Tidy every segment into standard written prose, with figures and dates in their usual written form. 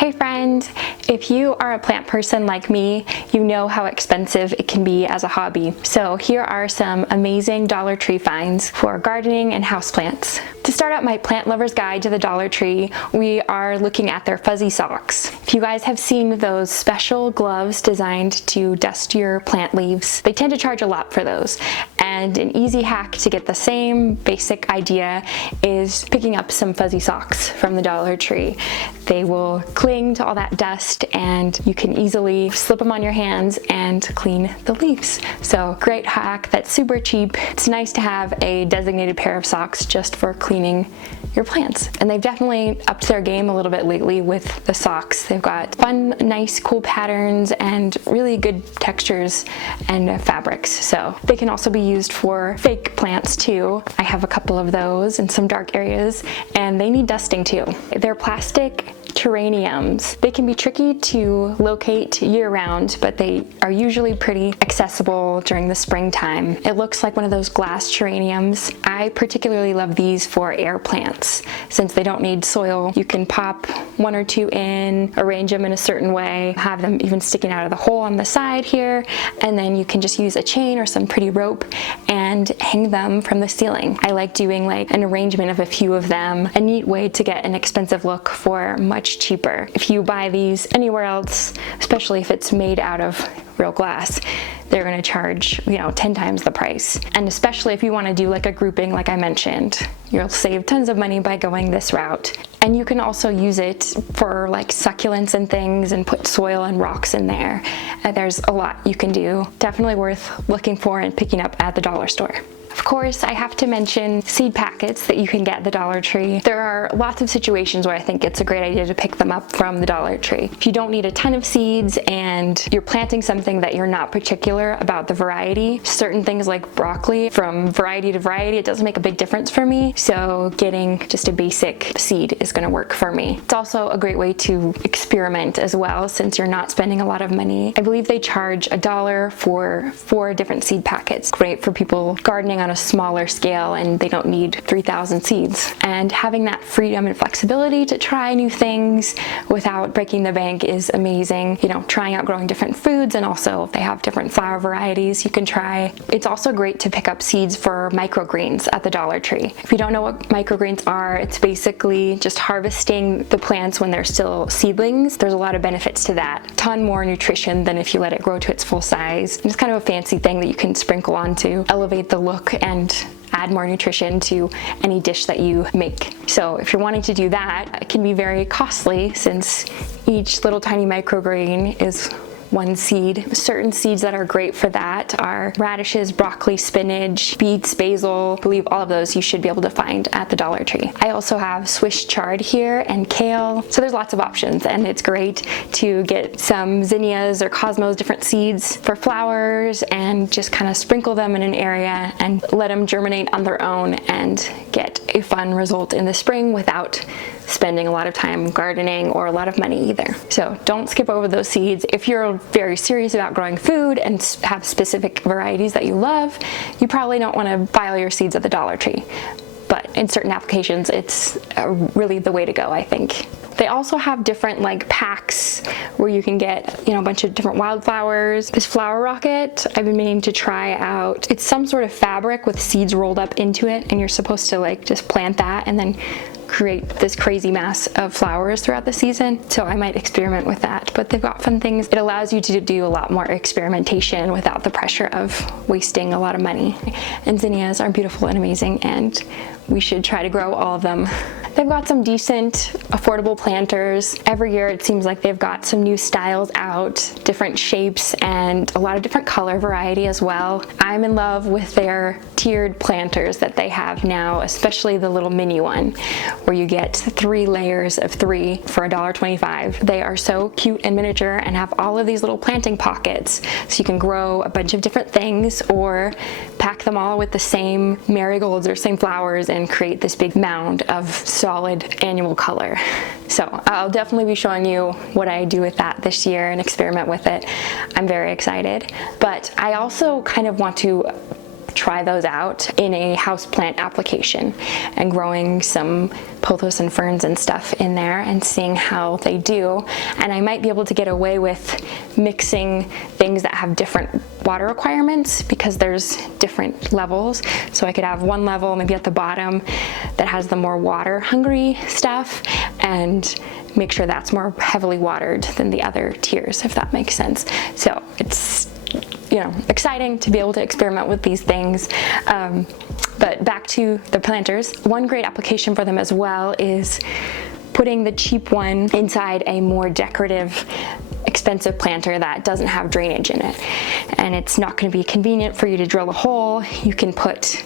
Hey friend, if you are a plant person like me, you know how expensive it can be as a hobby. So here are some amazing Dollar Tree finds for gardening and houseplants. To start out my plant lover's guide to the Dollar Tree, we are looking at their fuzzy socks. If you guys have seen those special gloves designed to dust your plant leaves, they tend to charge a lot for those. And an easy hack to get the same basic idea is picking up some fuzzy socks from the Dollar Tree. They will cling to all that dust and you can easily slip them on your hands and clean the leaves. So great hack that's super cheap. It's nice to have a designated pair of socks just for cleaning your plants. And they've definitely upped their game a little bit lately with the socks. They've got fun, nice, cool patterns and really good textures and fabrics. So they can also be used for fake plants too. I have a couple of those in some dark areas and they need dusting too. They're plastic terrariums. They can be tricky to locate year-round, but they are usually pretty accessible during the springtime. It looks like one of those glass terrariums. I particularly love these for air plants. Since they don't need soil, you can pop one or two in, arrange them in a certain way, have them even sticking out of the hole on the side here, and then you can just use a chain or some pretty rope and hang them from the ceiling. I like doing like an arrangement of a few of them, a neat way to get an expensive look for much cheaper. If you buy these anywhere else, especially if it's made out of real glass, they're going to charge, 10 times the price. And especially if you want to do like a grouping like I mentioned, you'll save tons of money by going this route. And you can also use it for like succulents and things and put soil and rocks in there. There's a lot you can do. Definitely worth looking for and picking up at the dollar store. Of course, I have to mention seed packets that you can get at the Dollar Tree. There are lots of situations where I think it's a great idea to pick them up from the Dollar Tree. If you don't need a ton of seeds and you're planting something that you're not particular about the variety, certain things like broccoli, from variety to variety, it doesn't make a big difference for me. So getting just a basic seed is going to work for me. It's also a great way to experiment as well, since you're not spending a lot of money. I believe they charge $1 for 4 different seed packets. Great for people gardening on a smaller scale and they don't need 3,000 seeds. And having that freedom and flexibility to try new things without breaking the bank is amazing. Trying out growing different foods, and also they have different flower varieties you can try. It's also great to pick up seeds for microgreens at the Dollar Tree. If you don't know what microgreens are, it's basically just harvesting the plants when they're still seedlings. There's a lot of benefits to that. A ton more nutrition than if you let it grow to its full size. And it's kind of a fancy thing that you can sprinkle on to elevate the look and add more nutrition to any dish that you make. So if you're wanting to do that, it can be very costly since each little tiny microgreen is one seed. Certain seeds that are great for that are radishes, broccoli, spinach, beets, basil. I believe all of those you should be able to find at the Dollar Tree. I also have Swiss chard here and kale. So there's lots of options, and it's great to get some zinnias or cosmos, different seeds for flowers, and just kind of sprinkle them in an area and let them germinate on their own and get a fun result in the spring without spending a lot of time gardening or a lot of money either. So don't skip over those seeds. If you're very serious about growing food and have specific varieties that you love, you probably don't want to buy all your seeds at the Dollar Tree. But in certain applications, it's really the way to go, I think. They also have different like packs where you can get, a bunch of different wildflowers. This flower rocket, I've been meaning to try out. It's some sort of fabric with seeds rolled up into it, and you're supposed to like just plant that and then create this crazy mass of flowers throughout the season. So I might experiment with that, but they've got fun things. It allows you to do a lot more experimentation without the pressure of wasting a lot of money. And zinnias are beautiful and amazing, and we should try to grow all of them. They've got some decent, affordable planters. Every year it seems like they've got some new styles out, different shapes, and a lot of different color variety as well. I'm in love with their tiered planters that they have now, especially the little mini one, where you get 3 layers of 3 for $1.25. They are so cute and miniature and have all of these little planting pockets, so you can grow a bunch of different things or pack them all with the same marigolds or same flowers and create this big mound of solid annual color. So I'll definitely be showing you what I do with that this year and experiment with it. I'm very excited. But I also kind of want to try those out in a houseplant application and growing some pothos and ferns and stuff in there and seeing how they do. And I might be able to get away with mixing things that have different water requirements because there's different levels. So I could have one level maybe at the bottom that has the more water hungry stuff and make sure that's more heavily watered than the other tiers, if that makes sense. So it's, you know, exciting to be able to experiment with these things. But back to the planters, one great application for them as well is putting the cheap one inside a more decorative, expensive planter that doesn't have drainage in it. And it's not going to be convenient for you to drill a hole. You can put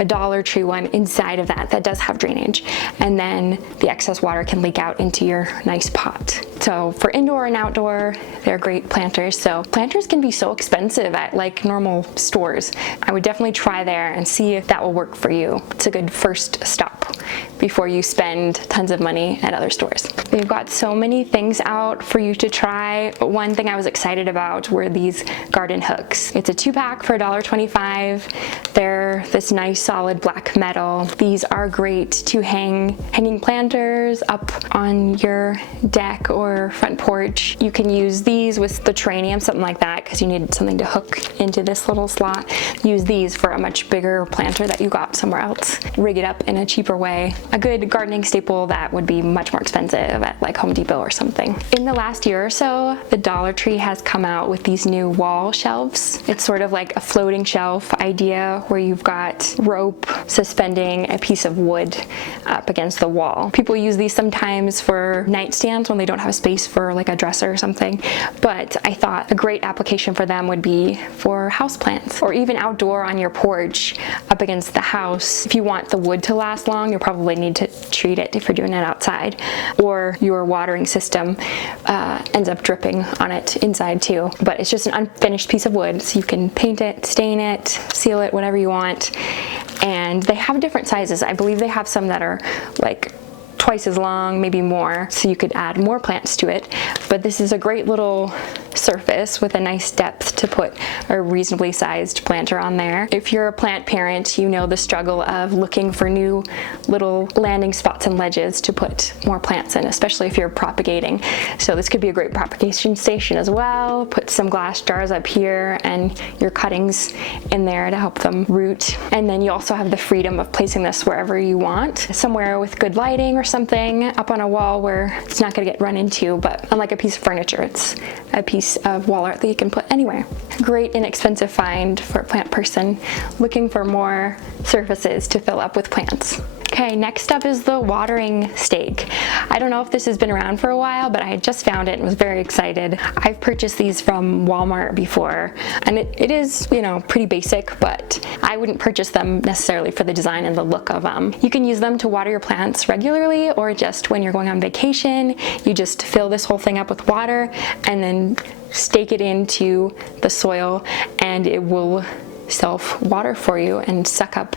a Dollar Tree one inside of that does have drainage, and then the excess water can leak out into your nice pot. So for indoor and outdoor, they're great planters. So planters can be so expensive at like normal stores. I would definitely try there and see if that will work for you. It's a good first stop before you spend tons of money at other stores. They've got so many things out for you to try. One thing I was excited about were these garden hooks. It's a 2-pack for $1.25. They're this nice solid black metal. These are great to hanging planters up on your deck or front porch. You can use these with the tranium, something like that, because you need something to hook into this little slot. Use these for a much bigger planter that you got somewhere else. Rig it up in a cheaper way. A good gardening staple that would be much more expensive at like Home Depot or something. In the last year or so, the Dollar Tree has come out with these new wall shelves. It's sort of like a floating shelf idea where you've got rope suspending a piece of wood up against the wall. People use these sometimes for nightstands when they don't have space for like a dresser or something, but I thought a great application for them would be for houseplants or even outdoor on your porch up against the house. If you want the wood to last long, you'll probably need to treat it if you're doing it outside, or your watering system ends up dripping on it inside too. But it's just an unfinished piece of wood, so you can paint it, stain it, seal it, whatever you want. And they have different sizes. I believe they have some that are like twice as long, maybe more, so you could add more plants to it. But this is a great little surface with a nice depth to put a reasonably sized planter on there. If you're a plant parent, you know the struggle of looking for new little landing spots and ledges to put more plants in, especially if you're propagating. So this could be a great propagation station as well. Put some glass jars up here and your cuttings in there to help them root. And then you also have the freedom of placing this wherever you want, somewhere with good lighting or something, up on a wall where it's not going to get run into. But unlike a piece of furniture, it's a piece of wall art that you can put anywhere. Great inexpensive find for a plant person looking for more surfaces to fill up with plants. Okay, next up is the watering stake. I don't know if this has been around for a while, but I had just found it and was very excited. I've purchased these from Walmart before, and it is, you know, pretty basic, but I wouldn't purchase them necessarily for the design and the look of them. You can use them to water your plants regularly, or just when you're going on vacation, you just fill this whole thing up with water and then stake it into the soil, and it will self-water for you and suck up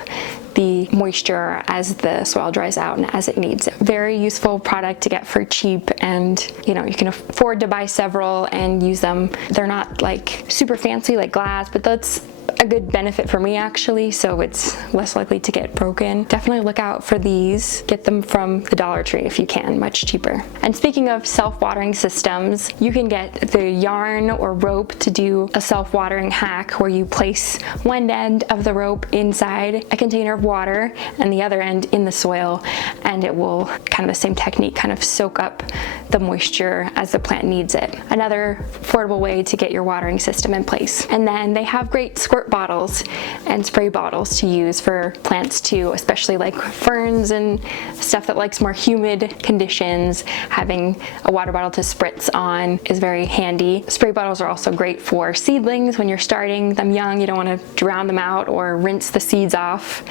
the moisture as the soil dries out and as it needs it. Very useful product to get for cheap, and you know, you can afford to buy several and use them. They're not like super fancy like glass, but that's a good benefit for me actually, so it's less likely to get broken. Definitely look out for these. Get them from the Dollar Tree if you can, much cheaper. And speaking of self-watering systems, you can get the yarn or rope to do a self-watering hack where you place one end of the rope inside a container of water and the other end in the soil, and it will, kind of the same technique, kind of soak up the moisture as the plant needs it. Another affordable way to get your watering system in place. And then they have great squirt bottles and spray bottles to use for plants too, especially like ferns and stuff that likes more humid conditions. Having a water bottle to spritz on is very handy. Spray bottles are also great for seedlings when you're starting them young. You don't want to drown them out or rinse the seeds off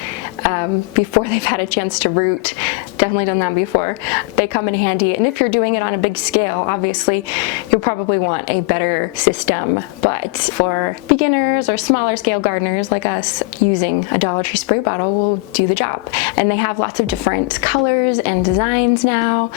before they've had a chance to root. definitely done that before. They come in handy, and if you're doing it on a big scale, obviously you'll probably want a better system, but for beginners or smaller scale gardeners like us, using a Dollar Tree spray bottle will do the job. And they have lots of different colors and designs now.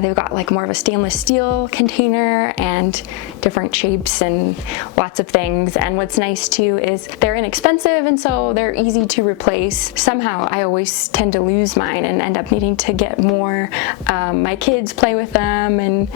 They've got like more of a stainless steel container and different shapes and lots of things. And what's nice too is they're inexpensive, and so they're easy to replace. Somehow I always tend to lose mine and end up needing to get more. My kids play with them and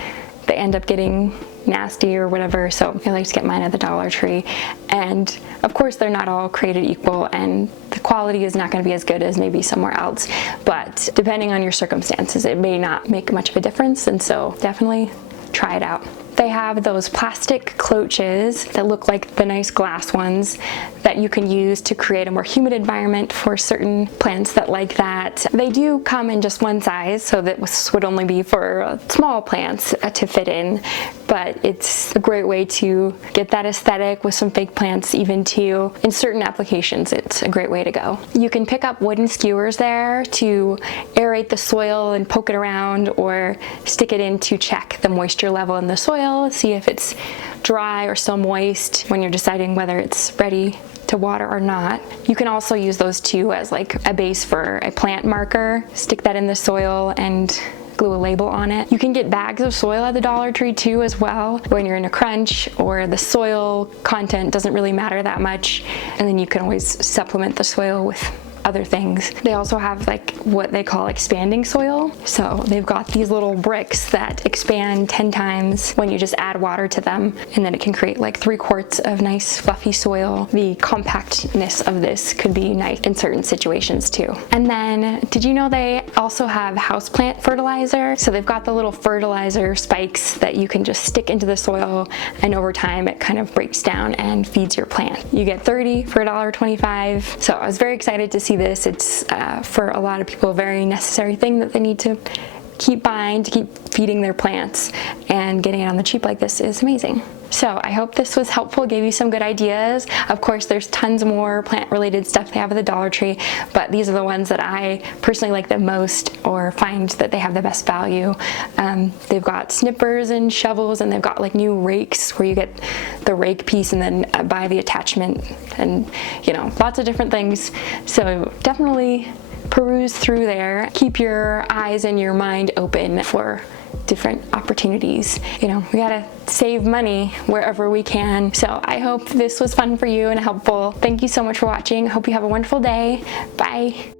they end up getting nasty or whatever, so I like to get mine at the Dollar Tree. And of course they're not all created equal, and the quality is not going to be as good as maybe somewhere else, but depending on your circumstances it may not make much of a difference, and so definitely try it out. They have those plastic cloches that look like the nice glass ones that you can use to create a more humid environment for certain plants that like that. They do come in just one size, so that this would only be for small plants to fit in, but it's a great way to get that aesthetic with some fake plants even too. In certain applications, it's a great way to go. You can pick up wooden skewers there to aerate the soil and poke it around, or stick it in to check the moisture level in the soil, see if it's dry or still moist when you're deciding whether it's ready to water or not. You can also use those too as like a base for a plant marker. Stick that in the soil and glue a label on it. You can get bags of soil at the Dollar Tree too as well when you're in a crunch or the soil content doesn't really matter that much, and then you can always supplement the soil with other things. They also have like what they call expanding soil. So they've got these little bricks that expand 10 times when you just add water to them, and then it can create like 3 quarts of nice fluffy soil. The compactness of this could be nice in certain situations too. And then did you know they also have houseplant fertilizer? So they've got the little fertilizer spikes that you can just stick into the soil, and over time it kind of breaks down and feeds your plant. You get 30 for $1.25. So I was very excited to see this. It's for a lot of people a very necessary thing that they need to keep buying to keep feeding their plants, and getting it on the cheap like this is amazing. So I hope this was helpful, gave you some good ideas. Of course there's tons more plant related stuff they have at the Dollar Tree, but these are the ones that I personally like the most, or find that they have the best value. They've got snippers and shovels, and they've got like new rakes where you get the rake piece and then buy the attachment, and you know, lots of different things. So definitely peruse through there. Keep your eyes and your mind open for different opportunities. You know, we gotta save money wherever we can. So I hope this was fun for you and helpful. Thank you so much for watching. Hope you have a wonderful day. Bye.